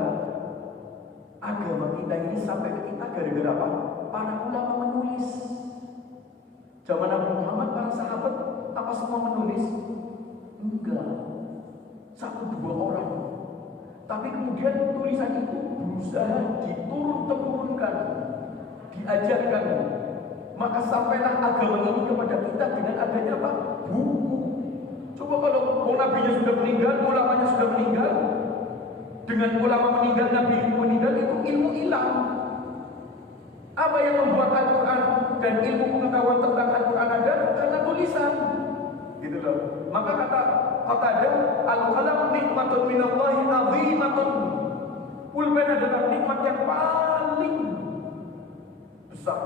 agama kita ini sampai ke kita gara-gara apa? Para ulama menulis. Zaman Nabi Muhammad, para sahabat apa semua menulis? Enggak. 1-2 orang. Tapi kemudian tulisan itu berusaha diturun-temurunkan, diajarkan. Maka sampailah agama ini kepada kita dengan adanya apa? Buku. Coba kalau nabinya sudah meninggal, ulamanya sudah meninggal, dengan ulama meninggal, nabi meninggal, itu ilmu hilang. Apa yang membuat Al-Quran dan ilmu pengetahuan tentang Al-Quran ada? Karena tulisan. Gitu loh. Maka kata ada al-qalam nikmatun minallahi azimatun. Pulpen adalah nikmat yang paling besar.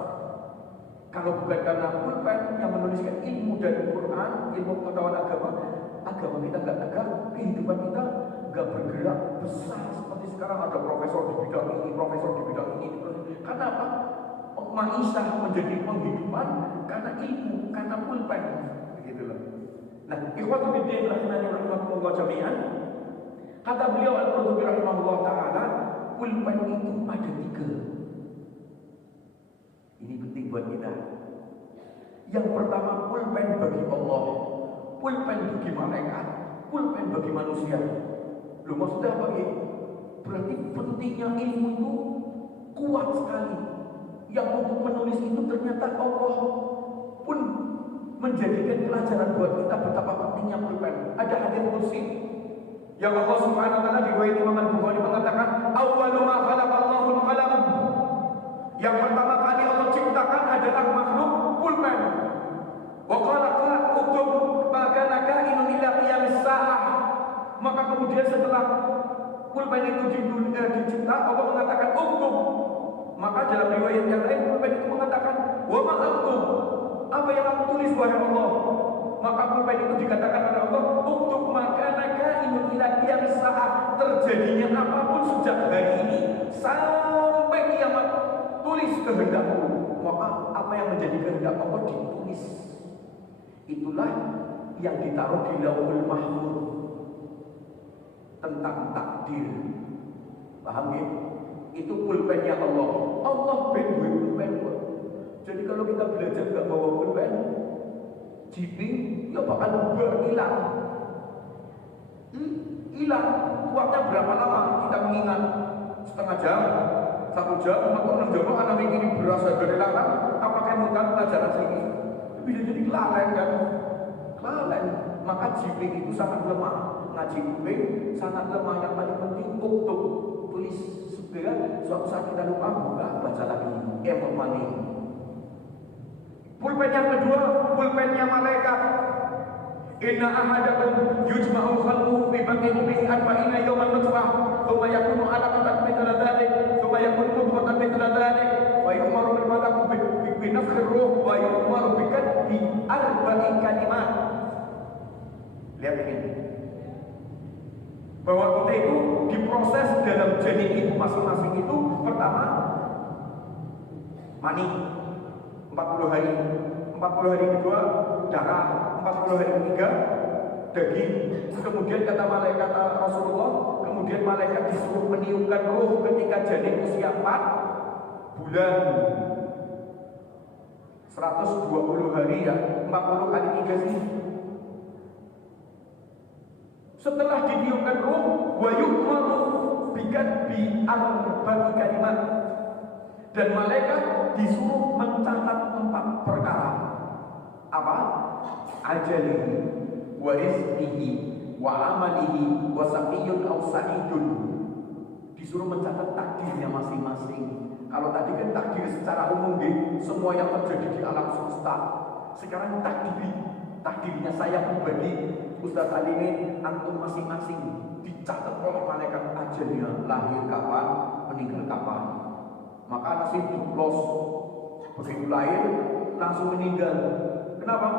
Kalau bukan karena pulpen yang menuliskan ilmu dari Quran, ilmu pengetahuan agama kita nggak tegak, kehidupan kita nggak bergerak besar seperti sekarang. Ada profesor di bidang ini, profesor di bidang ini. Karena apa? Maisha menjadi penghidupan karena ilmu, karena pulpen. Begitu loh. Nah, ikhwatu fiddin rahimani rahimakumullah jami'an. Kata beliau Al-Qurtubi rahimahullah taala, pulpen itu ada 3. Ini penting buat kita. Yang pertama, pulpen bagi Allah, pulpen bagi malaikat, pulpen bagi manusia. Loh, maksudnya apa ya? Berarti pentingnya ilmu itu kuat sekali. Yang untuk menulis itu ternyata Allah pun menjadikan pelajaran buat kita betapa pentingnya pulpen. Ada hadis qudsi yang Allah Subhanahu wa taala di riwayat Imam Al-Bukhari mengatakan, "Awwalu ma khalaqallahu al-qalam." Yang pertama kali Allah ciptakan adalah makhluk pulpen. Wa qala uktub ma kana kainun ila qiyamis saah. Maka kemudian setelah pulpen itu dicipta, Allah mengatakan uktub. Maka dalam riwayat yang lain pulpen itu mengatakan, "Wa ma aktub." Apa yang aku tulis wahai Allah? Maka pulpen itu dikatakan oleh Allah, uktub ma kana kainun ila qiyamis saah. Terjadinya apapun sejak hari ini sampai kiamat, tulis kehendakmu. Maka apa yang menjadi kehendak Allah ditulis. Itulah yang ditaruh di Lauhul Mahfuz tentang takdir. Paham ya? Itu pulpennya Allah. Allah berdua pulpen. Jadi kalau kita belajar nggak bawa pulpen, jiping ya bakal bubar, hilang. Hilang. Waktunya berapa lama kita mengingat? Setengah jam, 1 jam, atau 6 jam. Anak ini berasa dari larang, apakah mutan pelajaran sini? Bisa jadi kelalen kan? Kelalen. Maka jiping itu sangat lemah. ngaji kuping sangat lemah. Yang paling penting untuk tulis segera. Suatu saat kita lupa buka, baca lagi. Money. Pulpen yang kedua, pulpennya malaikat. Inna ahadakum yujma'u khalquhu fi batni ummihi arba'ina yawman nutfah, thumma yakunu 'alaqatan mithla dhalik, thumma yakunu mudghatan mithla dhalik, wa yu'maru bil malaku bi nafkhir ruh, wa yu'maru bi katbi arba'i kalimat. Lihat ini. Bahwa kita itu diproses dalam janin ibu masing-masing itu, pertama mani 40 hari, 40 hari kedua darah, 40 hari ketiga daging. Kemudian kata malaikat Rasulullah, kemudian malaikat disuruh meniupkan ruh ketika janin usia 4 bulan. 120 hari ya, 40 kali 3 sih. Setelah ditiupkan ruh, wa yu'maru bi arba'i kalimat, dan malaikat disuruh mencatat 4 perkara. Apa? Ajalihi, wa rizqihi, wa amalihi, wa saqiyyun aw sa'idun. Disuruh mencatat takdirnya masing-masing. Kalau tadi kan takdir secara umum, semua yang terjadi di alam semesta. Sekarang takdirnya saya pribadi, Ustaz Alimin, antum masing-masing dicatat oleh malaikat ajalnya, lahir kapan, meninggal kapan. Maka nasib jublos, begitu lahir langsung meninggal. Kenapa?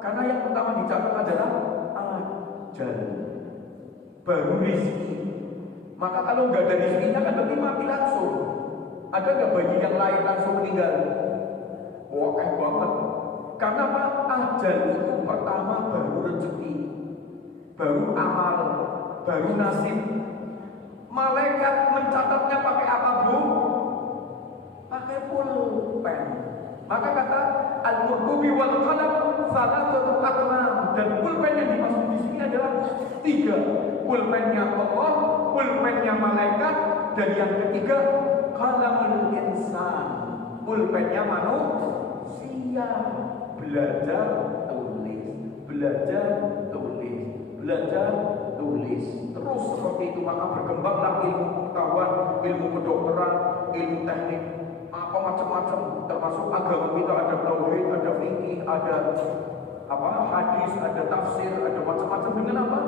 Karena yang pertama dicatat adalah ajal, baru rezeki. Maka kalau nggak ada rezekinya kan berarti mati langsung. Ada nggak bayi yang lahir langsung meninggal? Wah, kayak banget. Karena apa? Ajal itu pertama baru rezeki, baru amal, baru nasib. Malaikat mencatatnya pakai apa, Bu? Pakai pulpen. Maka kata al-murdubi wal qalam salatatu aqlam, dan pulpen yang dimaksud di sini adalah 3. Pulpennya Allah, pulpennya malaikat, dan yang ketiga qalamul insan, pulpennya manusia. Belajar tulis, belajar tulis, belajar tulis, terus seperti itu. Maka berkembanglah ilmu pengetahuan, ilmu kedokteran, ilmu teknik, apa macam-macam, termasuk agama kita. Ada tauhid, ada fikih, ada hadis, ada tafsir, ada macam-macam. Dengan apa?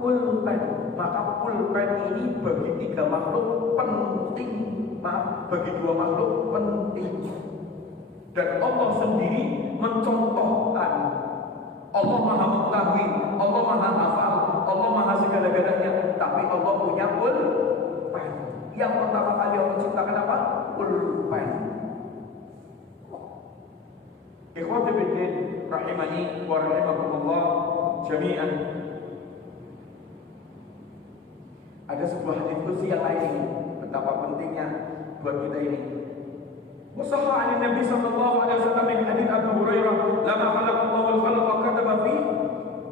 Pulpen. Maka pulpen ini bagi 3 makhluk penting, bagi 2 makhluk penting. Dan Allah sendiri mencontohkan. Allah maha mengetahui, Allah maha hafal, Allah maha segala-galanya. Tapi Allah punya pulpen. Yang pertama kali Allah ciptakan apa? Pulpen. Ikhwati fiddin rahimani wa rahimakumullah jami'an. Ada sebuah hadis qudsi yang lain, betapa pentingnya buat kita ini. Wasahha 'an Nabi sallallahu alaihi wasallam min hadits Abu Hurairah, lama khalaqallahu al-khalqa kataba fi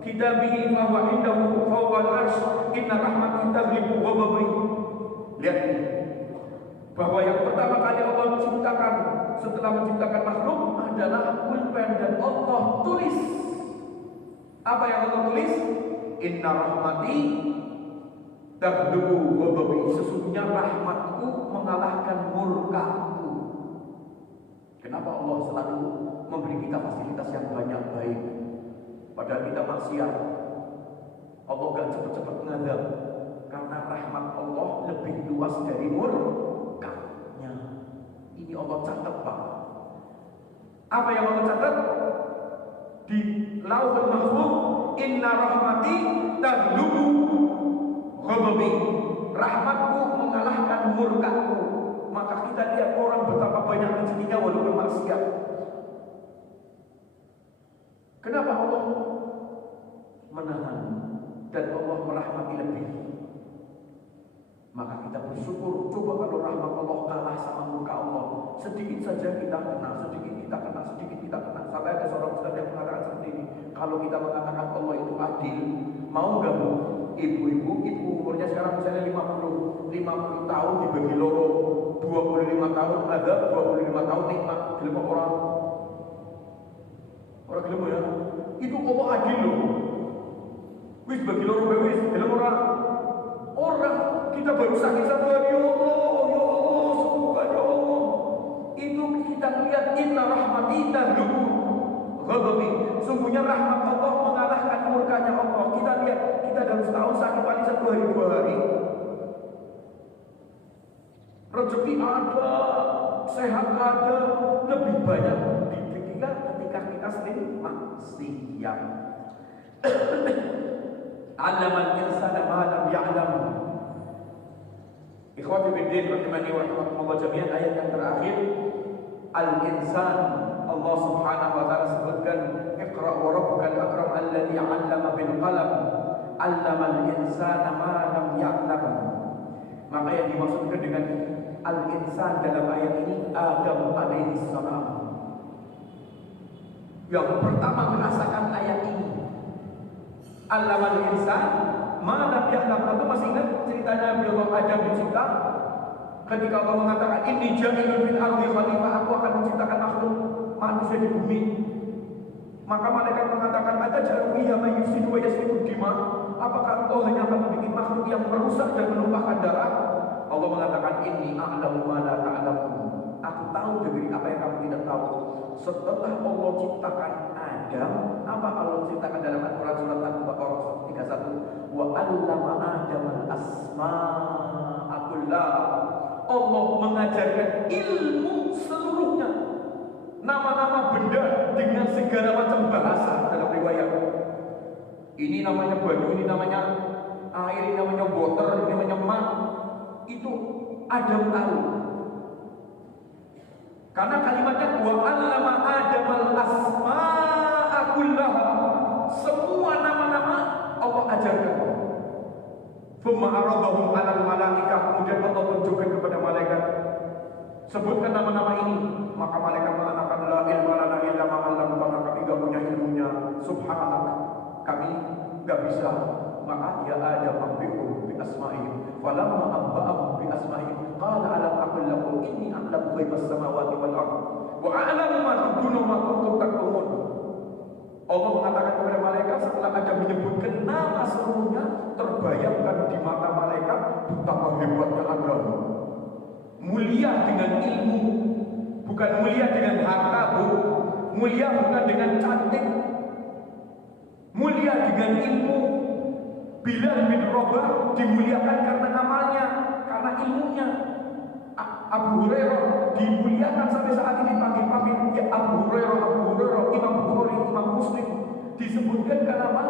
kitabihi fa huwa indahu fawqa al-'arsy, inna rahmati taghlibu ghadabi. Lihat ini, bahwa yang pertama kali Allah ciptakan setelah menciptakan makhluk adalah pulpen, dan Allah tulis. Apa yang Allah tulis? Inna rahmati taghlibu ghadabi, sesungguhnya rahmatku mengalahkan murkaku. Kenapa Allah selalu memberi kita fasilitas yang banyak baik, padahal kita maksiat? Allah gak cepat-cepat mengadab, karena rahmat Allah lebih luas dari murkanya. Ini Allah catat, Pak. Apa yang Allah catat? Di Lauhul Mahfuz, inna rahmati taghlubu ghadabi, rahmatku mengalahkan murkaku. Maka kita lihat orang betapa banyak rezekinya walaupun maksiat. Kenapa Allah menahan dan Allah merahmati lebih? Maka kita bersyukur. Coba kalau rahmat Allah kalah sama murka Allah, sedikit saja kita kena, sedikit kita kena, sedikit kita kena. Sampai ada seorang ustaz yang mengatakan seperti ini, kalau kita mengatakan Allah itu adil, mau gak Bu? Ibu umurnya sekarang misalnya 50 tahun dibagi loro, 25 tahun ada, 25 tahun nikmat. Gelem orang gelem ya. Itu Allah adil loh. Wis bagi loro wis, gelem ora? Orang kita baru sakit satu hari, ya Allah, sembuhkan ya Allah. Itu kita lihat inna rahmatina ghadabi. Sungguhnya rahmat Allah mengalahkan murkanya Allah. Kita lihat, kita dalam setahun sakit paling 1 hari 2 hari. Rezeki ada, sehat ada, lebih banyak dipikirkan ketika kita sering maksiat. Allaman insana ma lam ya'lam. Ikhwati fiddin rahimani wa rahimakumullah jami'an, ayat yang terakhir al-insan, Allah Subhanahu wa taala sebutkan iqra wa rabbukal akram alladzi 'allama bil qalam 'allamal insana ma lam ya'lam. Maka yang dimaksudkan dengan al-insan dalam ayat ini Adam alaihi salam. Yang pertama merasakan ayat ini. Allamal insan ma lam ya'lam. Tentu masih ingat ceritanya Nabi Adam dicipta ketika Allah mengatakan inni ja'ilun fil ardi khalifah, aku akan menciptakan makhluk manusia di bumi. Maka malaikat mengatakan ataj'alu fiha may yufsidu wa yasfiku dima, apakah engkau hanya akan membuat makhluk yang merusak dan menumpahkan darah? Allah mengatakan inni a'lamu ma la ta'lamun, aku tahu dari apa yang kamu tidak tahu. Setelah Allah ciptakan Adam, apa Allah ceritakan dalam Al-Quran surat Al-Baqarah 31? Wa 'allama Adam al-asma'a kullaha. Allah mengajarkan ilmu seluruhnya, nama-nama benda dengan segala macam bahasa dalam riwayat. Ini namanya baju, ini namanya air, ini namanya water, ini namanya mat. Itu Adam tahu. Karena kalimatnya wa 'allama Adam al-asma'a kullaha. Semua nama-nama Allah ajarkan. Thumma aradahum 'alal malaikah, kemudian Allah tunjukkan kepada malaikat, sebutkan nama-nama ini. Maka malaikat mengatakan la ilma lana illa ma 'allamtana, kami enggak punya ilmunya, subhanak, kami enggak bisa. Maka ya Adam ambi'u bi asma'ihim, falamma amba'ahum bi asma'ihim qala alam aqul lakum inni a'lamu ghaibas samawati wal ardh wa a'lamu ma tubduna ma kuntum taktumun. Allah mengatakan kepada malaikat setelah Adam menyebutkan nama seluruhnya, terbayangkan di mata malaikat betapa hebatnya Adam. Mulia dengan ilmu, bukan mulia dengan harta, Bu. Mulia bukan dengan cantik, mulia dengan ilmu. Bilal bin Rabah dimuliakan karena amalnya, karena ilmunya. Abu Hurairah dimuliakan sampai saat ini panggil-panggil ya Abu Hurairah, Abu Hurairah. Imam Bukhari, Imam Muslim disebutkan karena apa?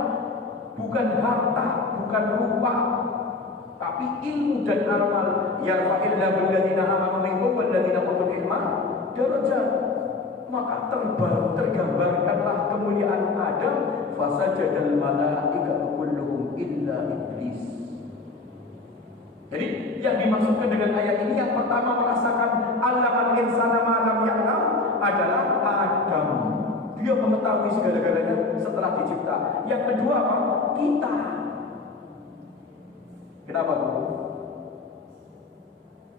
Bukan harta, bukan rupa, tapi ilmu dan amal. Yarfa'illahu alladziina aamanu minkum walladziina utul ilma darajat. Maka tergambarkanlah kemuliaan Adam. Fasajadal malaikatu kulluhum illa iblis. Jadi yang dimaksudkan dengan ayat ini, yang pertama merasakan allamal insana ma lam ya'lam adalah Adam. Dia mengetahui segala-galanya setelah dicipta. Yang kedua apa? Kita. Kenapa, Bu?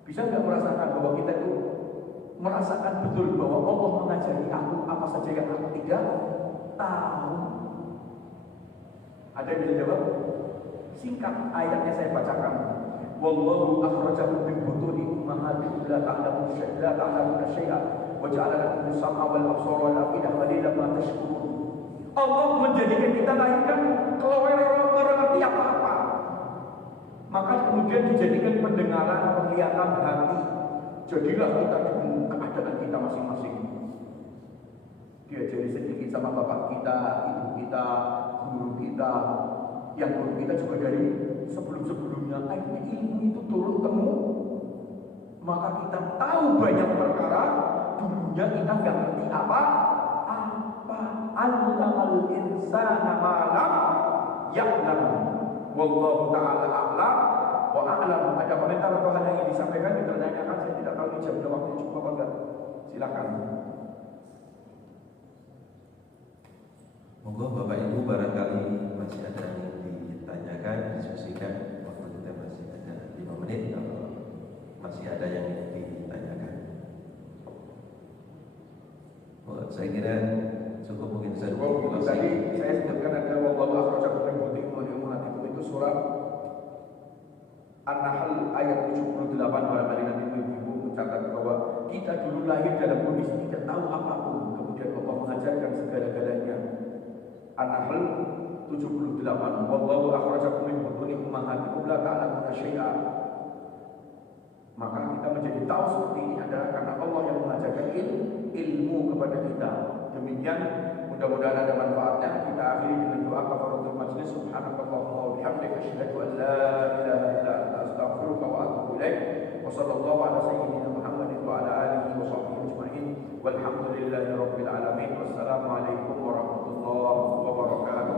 Bisa nggak merasakan bahwa kita itu merasakan betul bahwa Allah mengajari aku apa saja yang aku tidak tahu? Ada yang bisa jawab? Singkat ayatnya saya bacakan. Wallahu akhrajakum min butuni ummahatikum la ta'lamuna syai'an wa ja'ala lakum as-sam'a wal absara wal af'idah qalilan ma tashkurun. Allah menjadikan kita lahirkan kalau orang ngerti apa-apa. Maka kemudian dijadikan pendengaran, penglihatan, hati. Jadilah kita dengan keadaan kita masing-masing. Diajari sedikit sama bapak kita, ibu kita, guru kita. Yang guru kita juga dari sebelum-sebelumnya. Akhirnya ilmu itu turun temu. Maka kita tahu banyak perkara. Dulunya kita nggak ngerti apa-apa. Allamal insana ma lam ya'lam. Wallahu ta'ala a'lam wa a'lam. Ada komentar atau hal yang ingin disampaikan, ditanyakan? Saya tidak tahu ini jamnya waktu cukup apa enggak. Silakan. Monggo Bapak Ibu, barangkali masih ada yang ditanyakan, diskusikan. Waktu kita masih ada 5 menit. Kalau masih ada yang ditanyakan, saya kira cukup mungkin saya tadi saya sebutkan ada wallahu akhrajakum min butuni ummahatikum itu surat An-Nahl ayat 78. Barangkali nanti ibu-ibu mencatat bahwa kita dulu lahir dalam kondisi tidak tahu apapun, kemudian Allah mengajarkan segala-galanya. An-Nahl 78. Wallahu akhrajakum min butuni ummahatikum la ta'lamuna syai'a. Maka kita menjadi tahu seperti ini adalah karena Allah yang mengajarkan ilmu kepada kita. Demikian, mudah-mudahan ada manfaatnya. Kita akhiri dengan doa kafaratul majlis. Subhanakallahumma wa bihamdika asyhadu an la ilaha illa anta astaghfiruka wa atubu ilaik. Wa sallallahu ala sayyidina Muhammadin wa ala alihi wa sahbihi ajma'in. Walhamdulillahi rabbil alamin. Wassalamu alaikum warahmatullahi wabarakatuh.